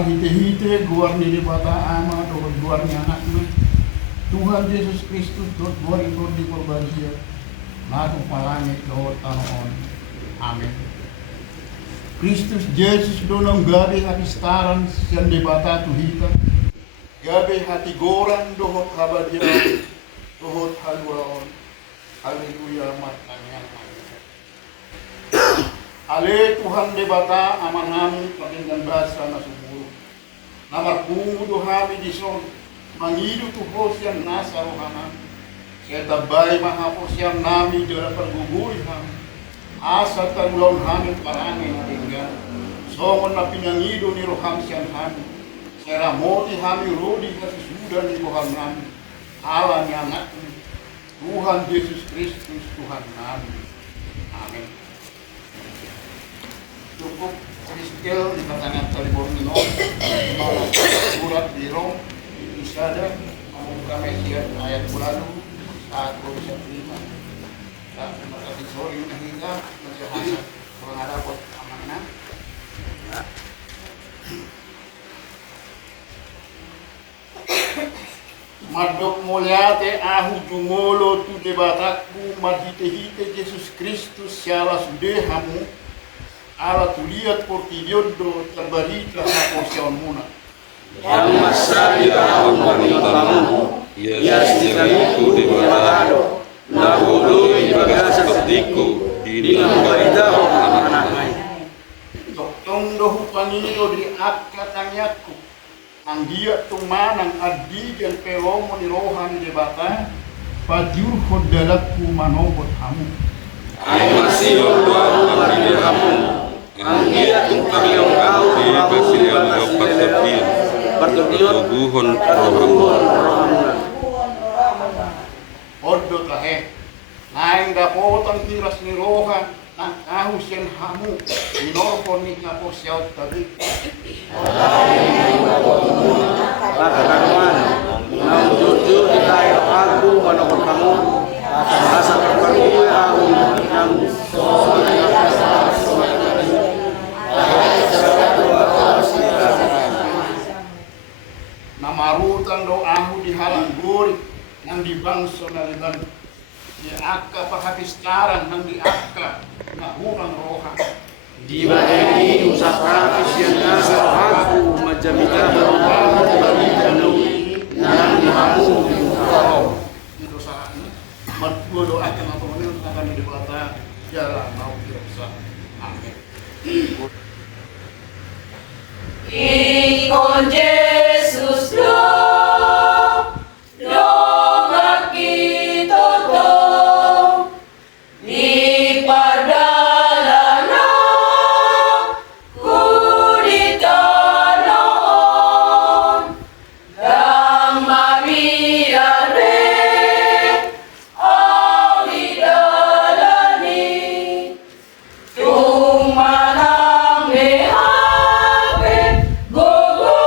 Hite-hite guar ni bata ama doon guar ni anak na Tuhan Yesus Kristus doon guar ito di korbansiya natong palangit doon tanoon. Amen. Kristus Yesus doon ang gabi hatistaran siyan di bata tuhita gabi hatigoran doon kabadyan doon halwaon. Haleluya matangyan. Ale Tuhan di bata aman namin pakinggan basa na suburo. Namarpungo hami di son mangido tuho siyang nasa rohanan. Siya tabay mahapo siyang nami dala pagguguloy hami. Asa tanulon hami parangin tinggal. Songon na pinangido ni roham siyang hami. Siya ramoti hami rodi sa susudan ni roham nami. Ala ni anak ni Tuhan Yesus Kristus Tuhan nami. Amen. Cukup Kristel di pasangan Talibor Nino surat di Rom Isada membuka Mesias ayat berlalu 1:5. Terima kasih sore hingga menjadi menghadap amanah. Madok mulia te ahu jumolo tu debatakku madhite-hite Yesus Kristus siala sude hamu ala tuliat portidiodo terbarika haposian muna. Yang masari tahun manitamu, ya setiaku di batado, nahulu ibadah sepertiku di nanggaitahu anak-anak. Doktong dohu panino di akatangyaku, ang dia tumanang adi dan pelomo ni rohani di bata, pajur hodalakku manobot hamu. Ay masih orang di kamu. Ang iya tung kami ang kau di basilan ang pagsabihan pertubuhan roham. Odo tahe, lain dapotang tiras ni rohan ang ahus yang hamu minorpon ni ngapo siyaw tabi. Pagkakaroon ng jujur di tayo aku manokon kamu asa perparuwi aku ng namarutan do ahu di halang guri nang di bangso na liban di akka pahapistaran nang di akka na hurang roha di bayi usaprakis yang nasa aku majamita berubah dari danui yang dihamu itu saat mertua doa kena teman akan di kota jalan mau biasa. Amin. Con Jesus lo makitoto di padalana kuditanoon dang Maria re awidalani tumanang mehape gogo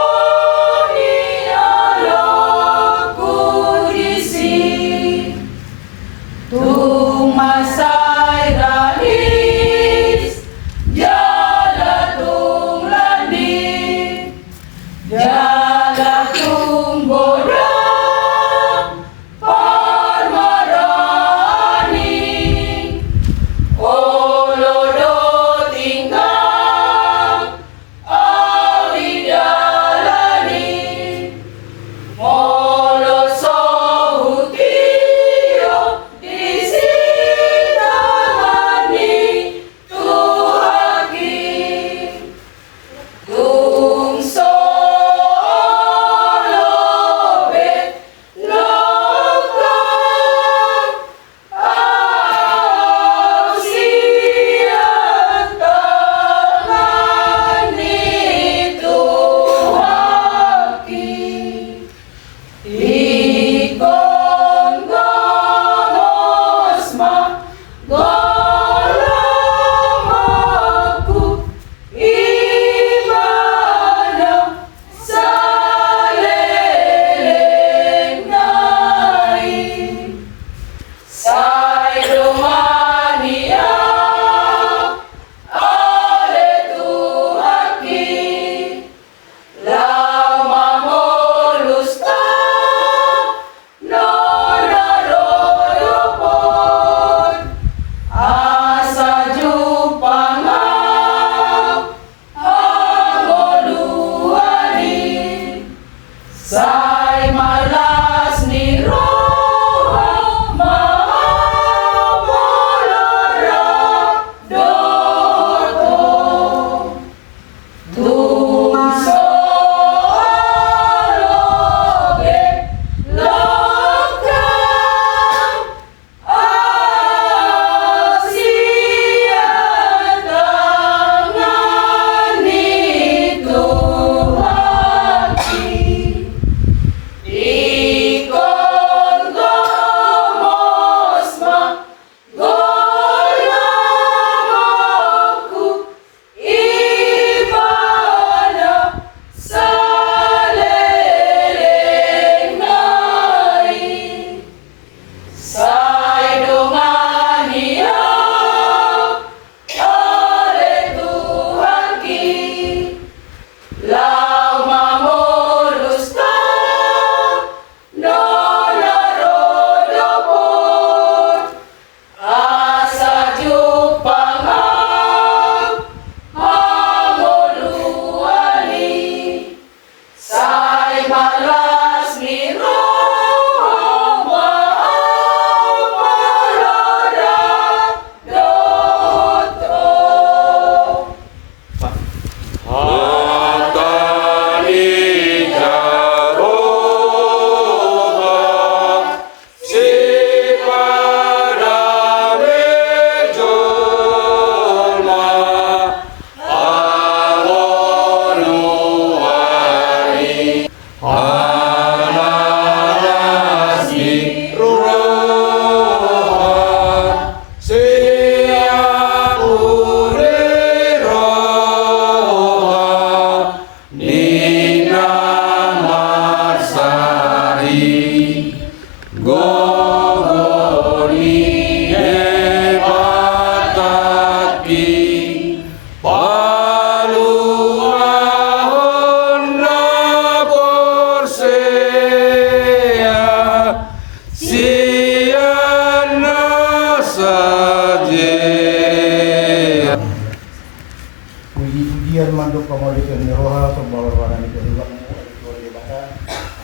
komoditi ni roha semua orang itu juga mau di bata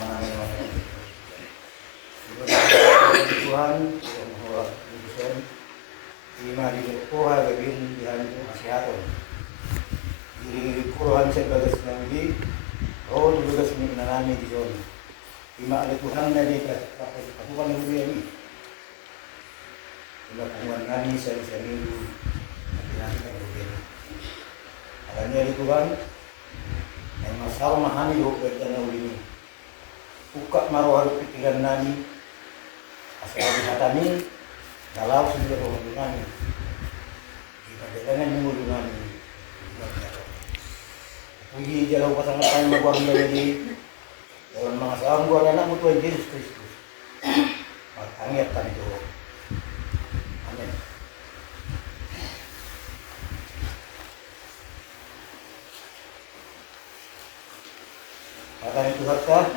mana Tuhan bahwa Tuhan lima di roha gabin di hari kesehatan di Quran sebagai nabi roh juga sebagai nabi di zona lima ada Tuhan dari aku kan ini lima Tuhan nabi sehari-hari adanya di Tuhan yang masalah mahani ho bertanya ini buka maruah pikiran nani asal dihatami dalam sudah orang nani di perjalanan minggu nani puji jalan pasangan paling magwar menjadi dalam masalah gua anak mutu Yesus Kristus makanya kan itu amin. Akan itu harta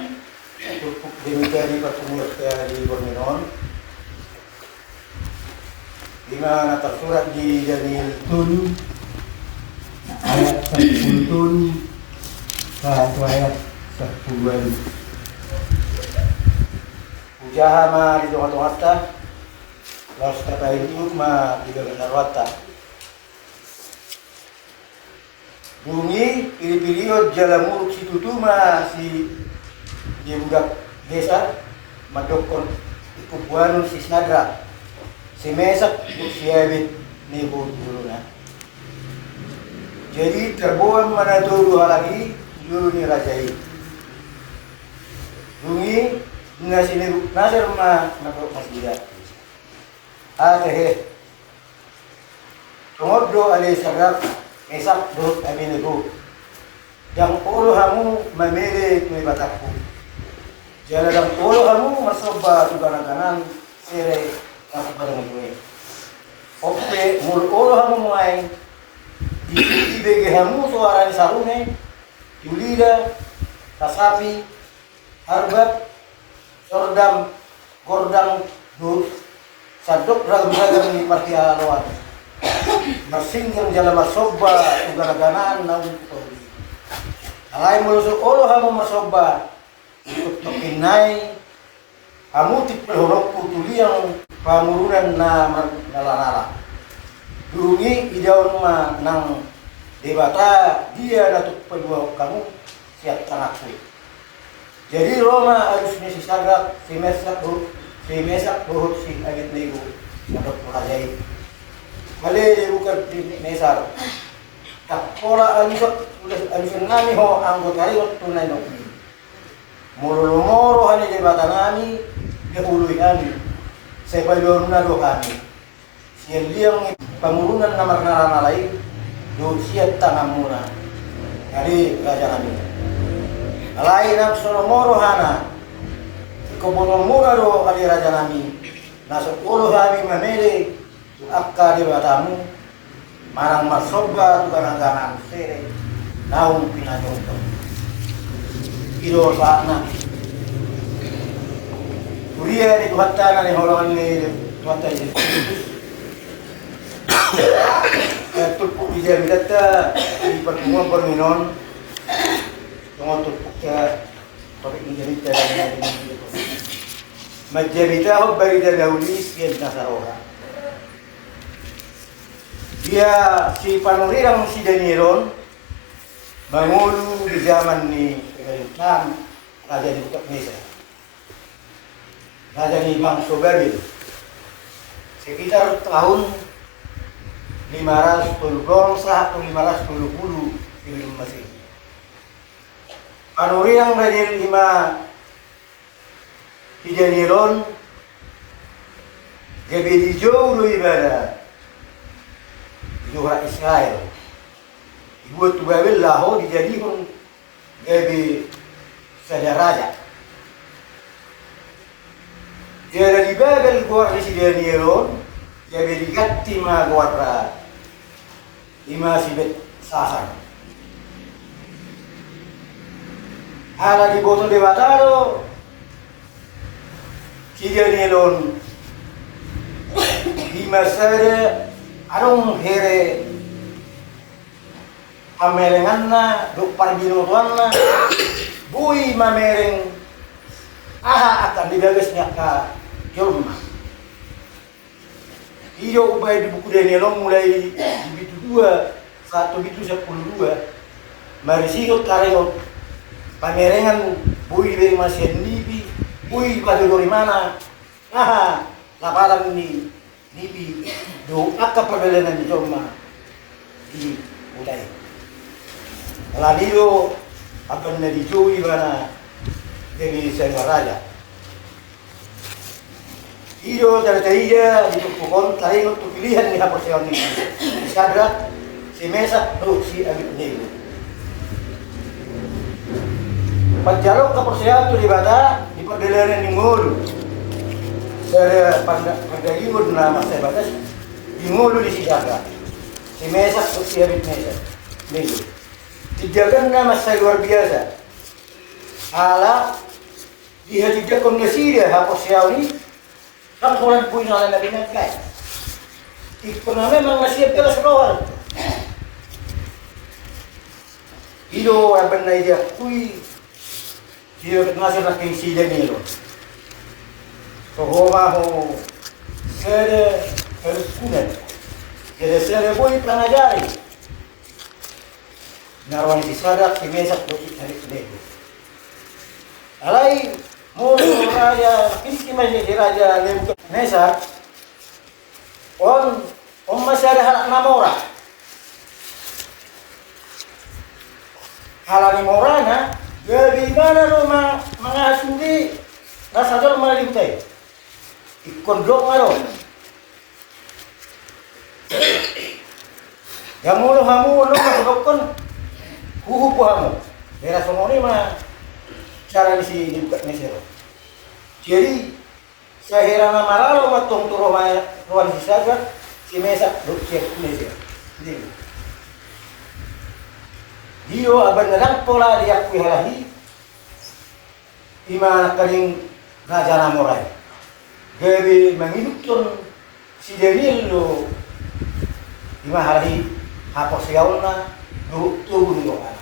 cukup demikian pertemuan di Borminon di mana tersurat di Daniel Tun ayat 10 Tun satu ayat 10 ujaha ma di tengah-tengah harta lalu terkait itu ma di dalam harta bunyi pilih-pilih jalan muruk si tutuma si dia budak desa madokon ikubuan si snadra si mesak si abit nebo dulu na jadi terbuat mana dulu lagi dulu ni rajai bunyi nasi nebu nasir ma madok masjid Tunggu alih sadap esak durut amin itu yang ulu hamu memilih tui batakku jalan yang ulu hamu masoba tugana kanan sere kasih pada gue oke mul ulu hamu mulai di bege hamu suara di sarune yulida kasapi harbat sordam gordang dur sadok ragam-ragam di parti alawat marsinggang jalan masoba ugana-ganaan na untori alay mulusok olo hamu masoba ikut topinay hamu tipelhorok kutuliyang pamurunan na nalanala durungi idaw ma nang debata dia natuk pedua kamu siap tanakku jadi Roma harusnya si sagrak si mesak burut si agit nego nadok mengajai Mali bukan di mesar. Tak pola alusok nami ho anggo kari waktu tunai no. Moro hanya jabatan nami dia ului kami. Saya belum nado kami. Siang liang pamurunan namar narana lain do siat tangamuna. Jadi raja kami. Alai nak solo moro hana. Ikobono mura do kali raja kami. Nasok ulu kami memele akka di batamu marang masoba tuganang-ganang sere naung pinanyongto ido saatna kuria di tuhatana ni holongan ni tuhatta Yesus tulpuk di jam data di pertemuan Borminon tunggu tulpuk ya topik menjerita dan menjerita ho bari dahuli sekian nasaroha dia si panurirang si Danielon mengulu di zaman ni Vietnam Raja di Indonesia Raja di Bangsa Babil sekitar tahun 510 atau 510 sebelum Masehi panurirang Raja lima si Danielon gabi di jauh ibadah Juha Israel. Ibu tu Babel laho dijadikan gabi saja raja. Dia dari Babel keluar di Danielon, gabi digati ma keluar lima sibet sasan. Ala di botol de bataro, si Danielon lima sada Arong here hamerenganna do parbinutuanna bui mamereng aha akan digagasnya ka Jorma. Iyo ubay di buku Danielong mulai di bitu 2 1 bitu 10 2 marisigot karayot pamerengan bui dari masih nibi bui pada dari mana aha laparan ni nibi do akka perbedanan di Jorma di mulai laliro akan dijui mana jadi saya raja iyo dari di pokon tayo untuk pilihan ni hapos yaw ni Sadrak si Mesak do si Abednego pagjalok ka porsiyato di bata di pagdalanan ni Ngolo sa pagdagingod na masay batas di Ngolo di si Sadrak si Mesak do si Abednego dijagan na masay luar biasa ala dihadijakon na siya hapos yaw ni kan orang punya alam nabi nakai. Ikut nama memang masih ada sekolah. Ilo apa nak dia kui dia masih nak kisi dia ni lo. So homa ho sere kunen. Jadi sere boy pelajari. Narwan di Sadrak di Mesak do hari ini. Alai mau raja kini masih raja lembut Mesak on masih ada hal namora halani morana bagaimana rumah mengasuri rasa dol malah diutai ikon dok maro yang mulu hamu lo masuk dokon huhu hamu daerah somoni mah cara di sini buka mesero. Jadi saya heran maralo matong turo ruan si Sadrak si Mesak do si mesero. Jadi dio aban nadang pola dia kui halahi ima karing raja namorai. Gabi mangidutun si Daniel lo ima halahi hapos yaulna do tugu ndo ana.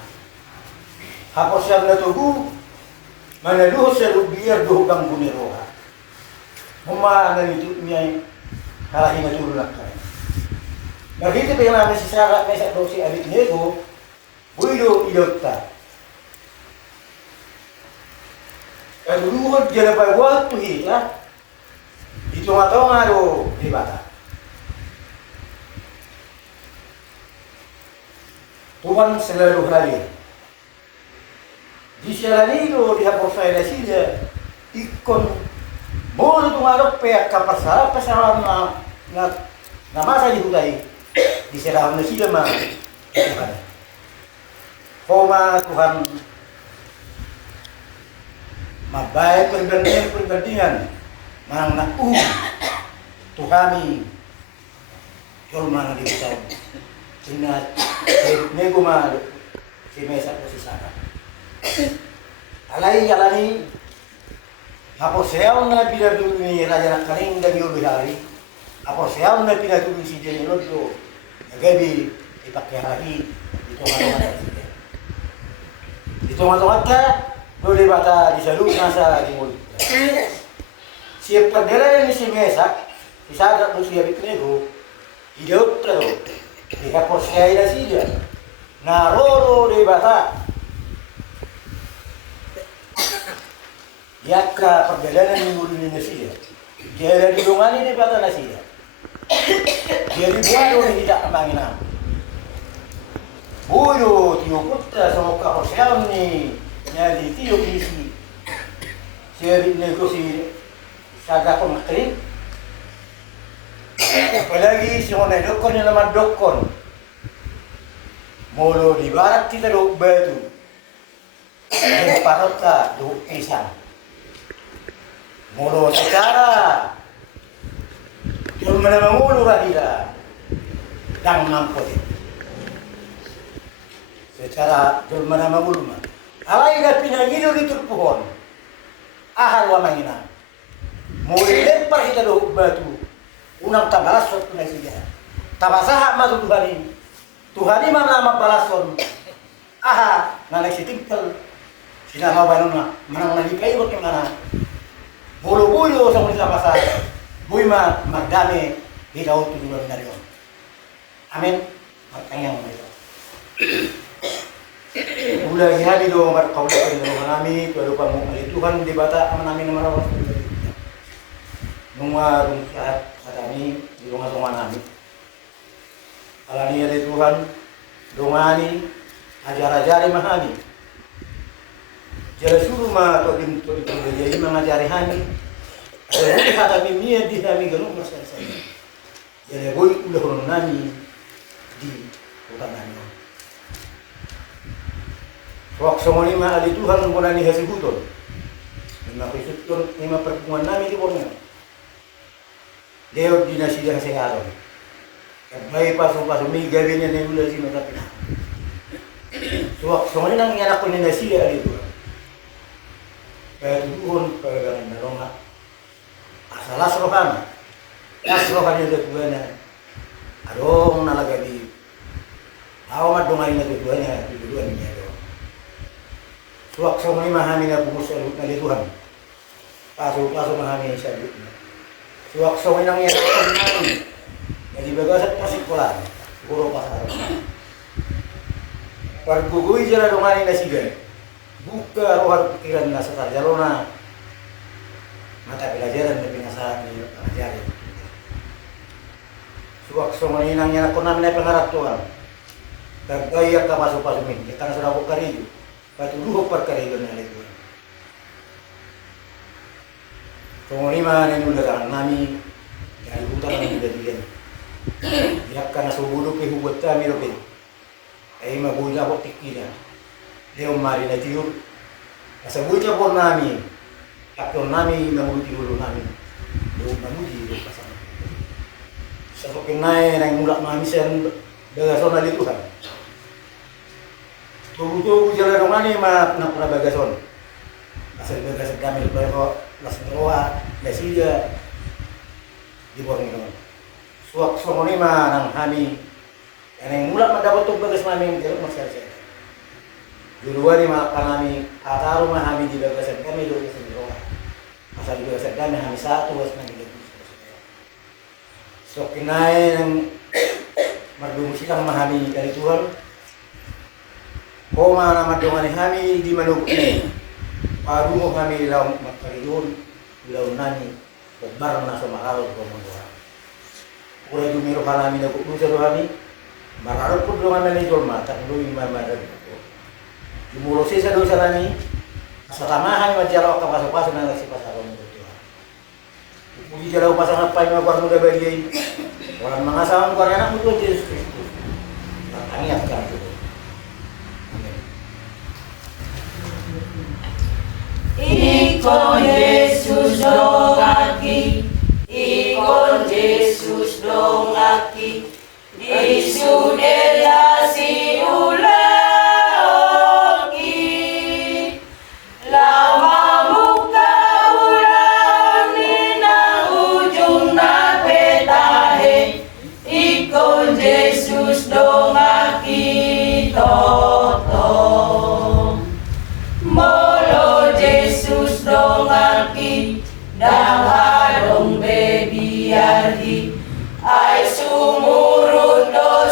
Hapos yaulna tugu mana doh seru biar doh gang bumi roha. Mama na itu miai halahi na turun nakay. Nagiti pa yung si Sadrak Mesak do si Abednego buido idota. Kaduluhod jala pa waktu hita. Itu matong ado di bata. Tuhan selalu hadir. Di Sialanilo di hapos saya sila ikon mo tu ngarok pe kapasa pasaran na masa di hudai di serahon na sila ma Tuhan. Koma Tuhan mabay perbandingan manang na Tuhani Jorma na di bitaw ingat nego ma si Mesak si Sadrak alai alani hapo seau na pila dulu ni raja nak karing dan yo bihari hapo seau na pila dulu si jeni lodo gabi ipakai hari itu mata do de bata di salu nasa di mul siap perdera ni si Mesak si Sadrak do si Abednego hidup terus di hapo seau ida si dia na roro de bata yakka perjalanan minggu di Indonesia. Dia di Dongani di Bata Nasia. Dia di Buado di tidak kemanginan. Buyo tiyo putra sama kapasiam ni nyali tiyo kisi. Siya nego si Sadrak Mesak. Apalagi si Onay Dokon yang nama Dokon. Molo di barat kita do batu. Di parota do pisang. Mulu secara belum ada mulu radila dan mampu secara belum ada mulu mah alai dah pinangido di pohon ahal wa mangina mulai lempar kita do batu unang tabalas waktu nasinya tabasaha matu Tuhan ini Tuhan imam nama balason. Aha, nanay si Timpel. Sinanaw na, manang nalipay ko ng mana. Bulo-bulo sa mga pasal. Buy magdami, di daw tujuan na rin. Amin. Magtanyang mo ito. Ulang ihali do kaulah ng kami, tuwa pa mo Tuhan di bata aman namin na marawas. Nung saat kami di rumah namin. Alani ada Tuhan, dongani, ajar-ajari mahami. Jala suruh ma to dim jadi mengajari kami. Ada kami mia di kami ganung masalah saya. Jadi boy udah nami di hutan kami. Waktu semua lima ali Tuhan mula ni hasil hutun. Lima pertemuan nami di Borneo. Dia dinasi dah sekarang. May pasok-pasok may gabi niya na mula si matapin. So semua nang yang aku ni nasi ali Tuhan. Kaya doon pagkagan na ronga. Asalas rohana. Asrohan niya Tuhan na. Arong nalaga di. Awamat dungay na Tuhan niya. Tuhan niya. Suwak sa mga mahami na bumusalot na Tuhan. Paso-paso mahami sa Tuhan. Suwak sa mga nangyayari namin. Jadi bagasat pasikulan. Puro pasar. Pagguguy dyan na dungani na sigay. Buka rohan pikiran na sa tarjalo na. Mata pelajaran na pinasahan ni pengajaran. Suwak sa mga nangyayari ko namin na pangarap Tuhan. Kagaya ka paso-paso min. Karena sudah buka rin. Patuloy perkara itu na itu. Penglima yang mulakan kami dari hutan yang dijadikan. Ia karena sebulu ke hubut kami robin. Mabuja ko tikina. Leo mari na tiur. Sa buja po namin. Kapyon namin namuti ulo namin. Leo namuti ulo pasang. Sa sokinay nang mulak namin siya dagason na Tuhan. Tubuh jalan rumah ni mah nak pernah bagason. Asal bagason kami lepas itu langsung roa, dasiga di Borneo. Suak semua ni mah nang kami, yang mulak mendapat tu bagas kami itu masih ada. Duluan ni mah kami kata rumah kami di bagason kami dulu di roa. Asal di bagason kami kami satu was kami lagi. So kinai yang merdumusikan kami dari Tuhan. Koma na madungan kami di manuk ni. Paru kami law makariyun, law nani, bar na sa makaraw ko mo. Ura dumiro kami na kukusa kami. Mararo po dungan na ni Dolma, taklo yung mamarag ko. Jumulo sa dosa nami. Sa tamahan madjaraw ka pasok-pasok na nagsipas ako ng Tuhan. Puji jaraw pasang apa yung magwarno da bari. Walang mga sawang kwarya na mo Jesus Kristus. Natangiat ka ito. Ikon Yesus dongaki, ikon Yesus dongaki, isudela si ulaoki, lama muka ulani na ujung na petahe, ikon Yesus dongaki toto. Dongaki dang bebiari ay sumurundos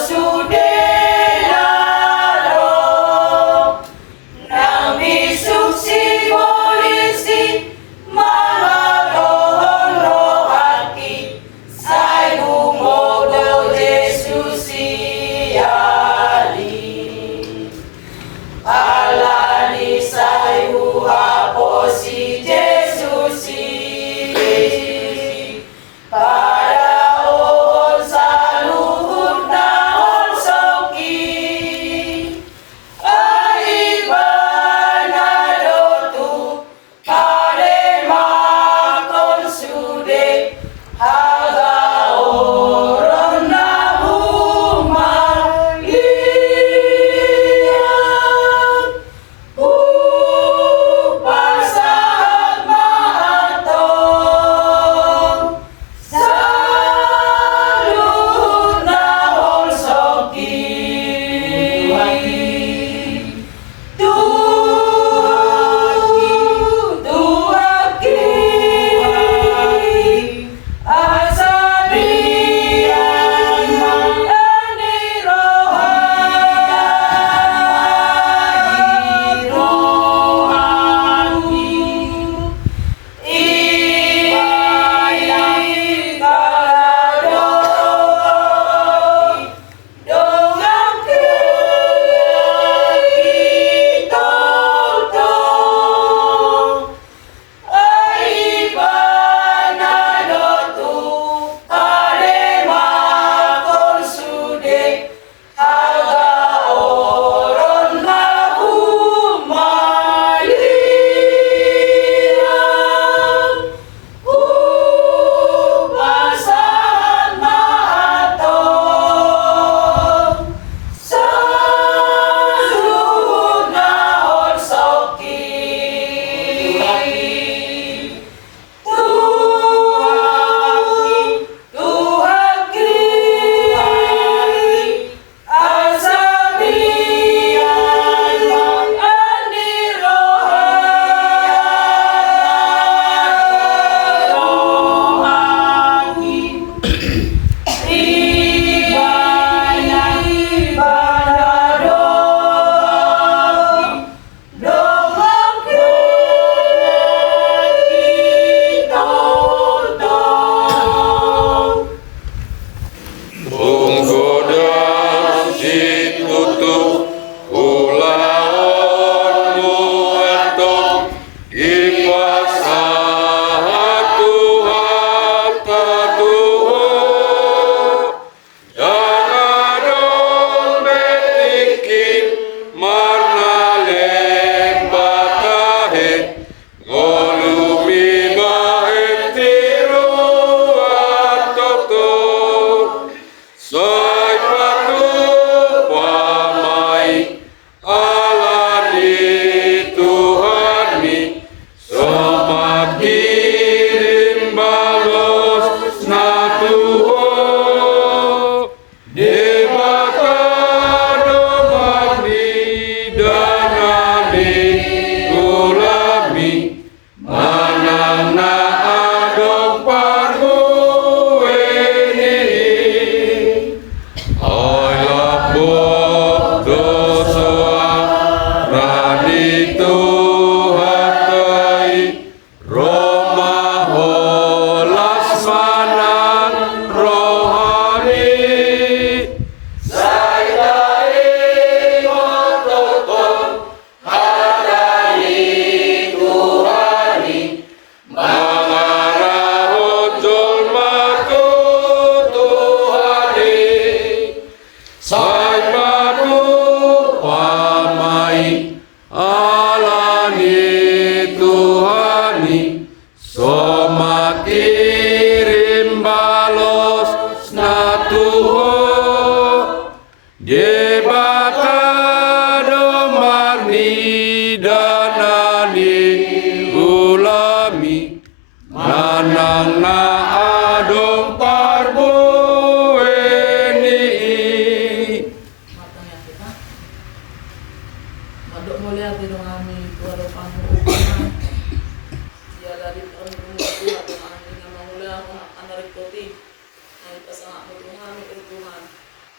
sa Tuhan, Tuhan.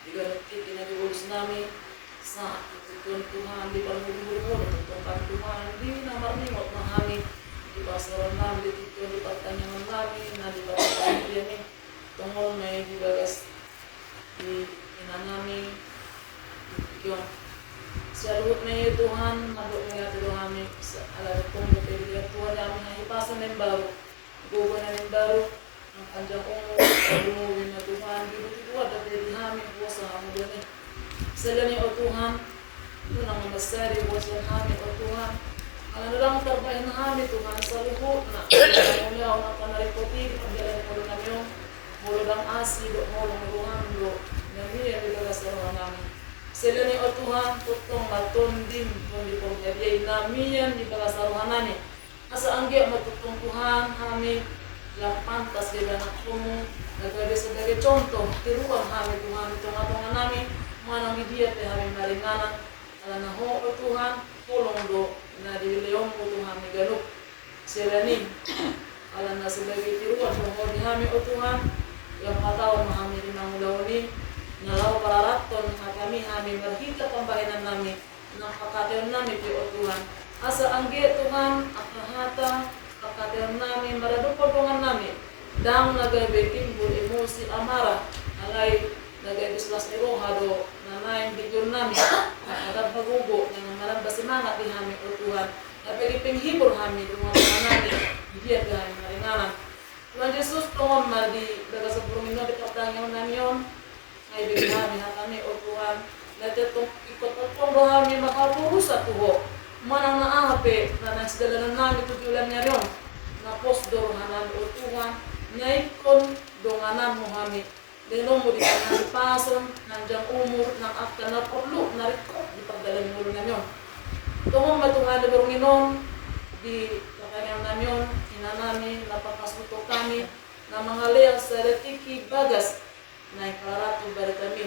Diganti kinagulus namin sa Tuhan, di pagmumulong Tuhan, Tuhan, di namarningot na kami, di pasaran namin, di pagtanyaman namin, na di pagtanyaman namin, tungkol may dibagas di ina namin, yun. Sa luhut na iyo Tuhan, madok nga Tuhan kami sa alam kong napili Tuhan namin na ipasan ng baro, gugo na ng baro, ang kanjang ungo, pag-umuwi na Tuhan, binutuwa at hindi namin po sa amin doon. Sila niyo o Tuhan, ito nang mamasari po sa amin o Tuhan. Alam na lang ang tarbahin na amin Tuhan sa luhut na ulaw na panaripoti, pagdalan mo na yung mulo ng asido, mulo ng Tuhan, mulo ng niya, bilaga sa ruang namin. Sila ni o Tuhan, tutong matundin, kundi pong yabiyay namin yan, di ba kasaruhan namin. Asa anggi matutong Tuhan, kami, lang pantas, di ba nakpumo, nagagabi sa dagi contoh, tiruang kami Tuhan, itong atungan namin, mga nang idiyat, kami maringanan, ala na ho o Tuhan, tulong do, na diliyong o Tuhan, ni galuk. Sila ni, ala na sa dagi tiruang, ho di kami o Tuhan, yang katawan kami di mangulaw ni, nalaw pararaton na kami marhita pambahinan namin ng kakatiyon namin di o Tuhan. Asa anggi Tuhan, akahata, kakatiyon namin, maradupodongan namin, dang nagay timbul emosi amara, alay nagay bislas ni Rohado, nanay bigyon namin, nakadab hagugo, ng malambas simangat di namin o Tuhan, na pagipinghibor namin, mga namin, bigyan kami maringanan. Tuhan Jesus, tungkol di daga sa purumino, di pagtangyaw namin yun, ay bigyan namin kami o Tuhan, na itong ikot-ikot kami makapuro sa tuho, manang naahapi na nasdalanan namin tutulan niya rin, na posdorohanan o Tuhan, na ikon donganan mo kami, dino mo di ka nang pason, nandiyan umur, ng akta na perlu, na rikot, di pagdalan mo rin yun. Tungkol matuhan na baruminom, di kakanyang namin, namin, napakasuto kami, na mga leo sa retiki bagas, na ikararato bari kami.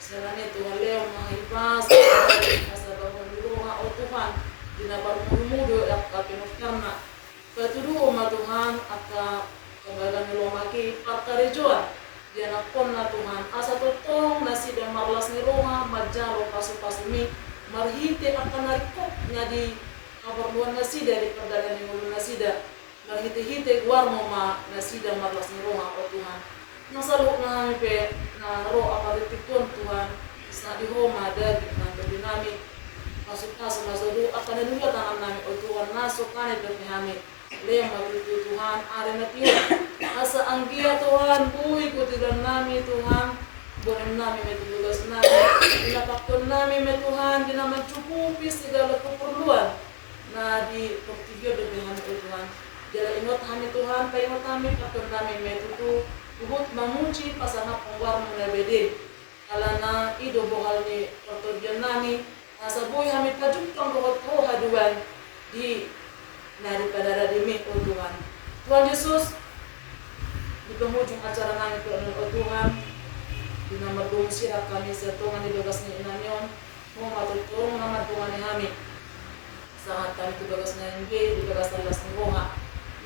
Sila nito, mga leo, mga ibas, sa bahong lulunga o Tuhan, dinabarmumudo at kapinukyan na. Patuduo matuhan at kabagan nilumaki, pagkarejoan, diyan akon na Tuhan, asa totong na sidang marlas ni Roma, madjalo, paso-pasumi, marhite at kanarikot, nga di kabarluan na sida, di pagdalan ni ulo na sida, marhite-hite, guarmo na sidang marlas ni Roma o Tuhan. Nasa loob na kami pe, na naro aparitikon Tuhan, sa ihoma, dagit na gabi namin, pasok-pasok na sa doon, at pananulatan namin o Tuhan, nasok kanit at kami, leo magluto Tuhan, ari na tiyo, asa ang giya Tuhan, buhay ko tilan namin Tuhan, buwan namin may tulugas namin, pinapakton namin may Tuhan, di naman tsupupis, igalat pupurluan, na di pagtigyo doon kami o Tuhan, dala inot kami Tuhan, painot kami, pakton namin may tutu, Uhut mamuci pasangat pengwar menebedin. Kala na ido bohal ni pertujuan nami. Nasa boy kami pajukang kohot ho haduan di daripada radimi o Tuhan. Tuhan Yesus di penghujung acara nami o Tuhan. Di nama dong sirap kami setungan di dogas ni inanyon. Mo matuturong nama Tuhan ni kami. Saat kami tugas na hindi di dogas talas ni Roha.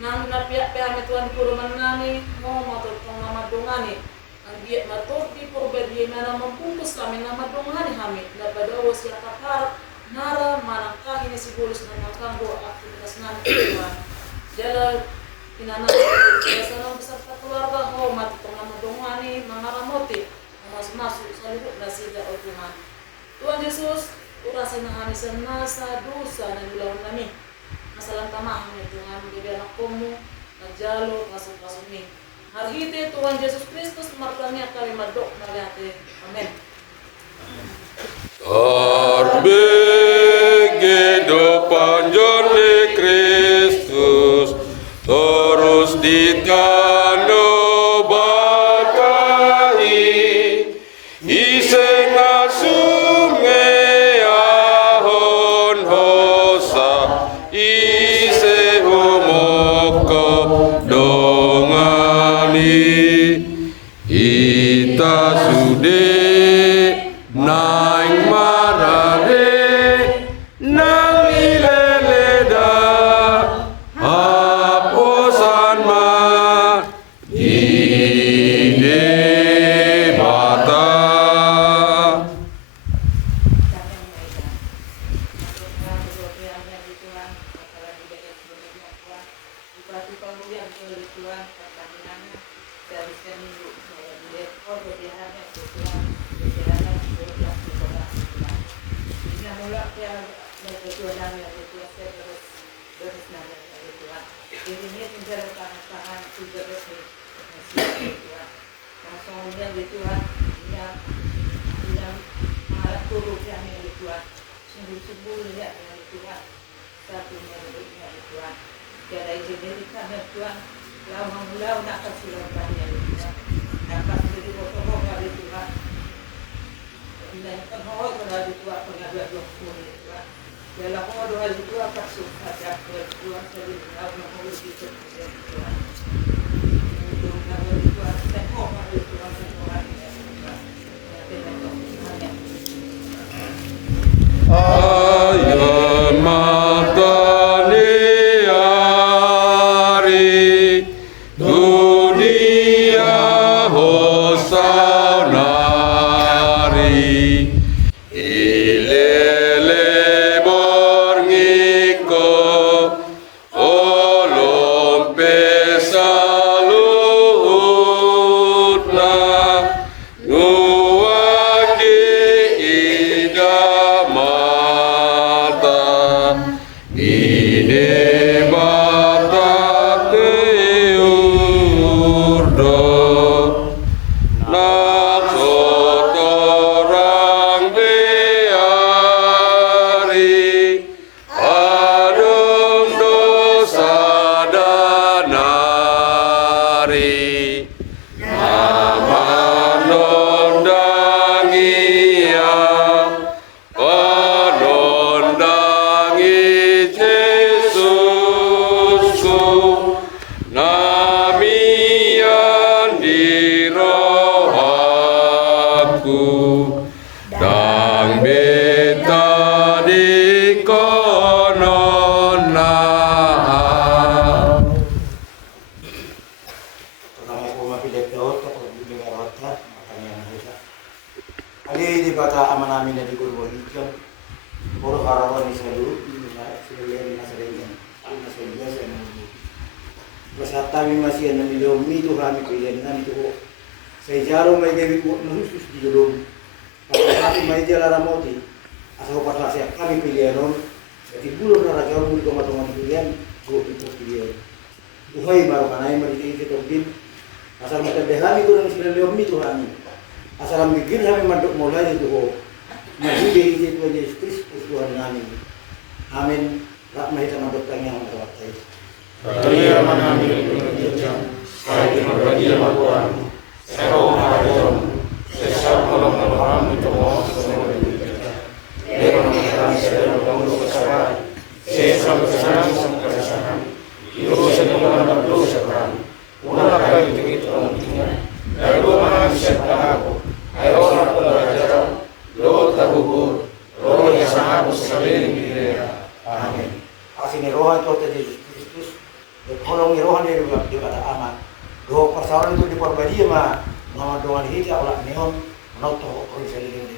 Nang napiak kami Tuhan di kuruman nami, mo matutong nama dongani. Ang giat matur di purbedi na mampungkus kami nama dongani kami. Dapat awas siya kaparap, nara manangkah ini sigulus na makanggo aktivitas namin Tuhan. Jala inanay, sa nang beserta keluarga, ho matutong nama dongani, mga ramoti, masuk sa lubuk na sida o Tuhan. Tuhan Yesus, urasin na kami sa nasa dosa na nulawan namin. Masalang tamah ni Tuhan, menjadi anak kamu, najalo, kasut-kasut ni. Harhite Tuhan Yesus Kristus, martanya kami madok naliate. Amen. Terbegitu panjang di Kristus, terus ditano batahi, isenga sungai ahon hosa, ise umoko dongani, ita sude naing marade, nang ileleda, haposan ma ide. Tuhan, perjalanan berbelas berbelas Tuhan. Ini mula ya Tuhan namin ya Tuhan terus terus namin ya Tuhan. Jadi ini tinggal tangan-tangan sudah resmi ya Tuhan. Langsungnya ya Tuhan, yang malah turun yang ya Tuhan. Sungguh-sungguh ya Tuhan. Satunya ya Tuhan. Tiada izin dari kami Tuhan. Lau nak kasih ya Tuhan. Dapat menjadi botol dari Tuhan. Dan penuh dari Tuhan pengaduan dokter Tuhan. Dalam doa itu apa suka dapat Tuhan dari lau menurut itu Tuhan. Untuk mengaduan Tuhan dan mau dari Tuhan Tuhan ya Tuhan. Ayam matane ari dunia hosanari ilele borngiko olom pesalutna nuwangi idamata ide batate urdo naksotorang beari adung dosa danari amanondangia panondangi Yesusku namian di rohaku dang beta di konona. Pertama aku mapilih daud kalau dengar hotel makanya yang bisa. Ali di bata aman amin di guru hijau. Puro harawan di selalu ini selalu nasarian. Nasarian saya mau. Basta kami masih ada milom itu kami pilih nan itu. Saya jaro may gabi ko nusus di dalam. Kalau kami may jala ramoti. Asal pas saya kami pilih non. Jadi bulur na rajaw mo ko matong pilihan go itu pilih. Buhay baru kanay mari kita bin. Asal mata dehami ko ng sila itu kami. Asal mikir kami madok mulai itu ko. Mari itu Yesus Kristus Tuhan kami. Amin. Rak mahita madok kang yang matawatay. Maria manami Tuhan, kaya magbagi ang Tuhan, sa kaunahon, sa isang malamang ito mo sa mga bibigyan. Meron ang maraming sa dalawang lukasaran, sa isang kasaran sa kasaran, inuusan ng mga nagdo sa karan, una na kayo tingit ang tingnan, dahil maraming siya tahako, ayaw na pagkakaraw, loot na bubur, roon niya sa hapos sa liling bilera. Amen. Kasi ni Rohan to Yesus Kristus. Kalau Rohan dia juga ada aman. Dua persoalan itu diperbagi mah nama doang hija olah neon noto orang seliling di.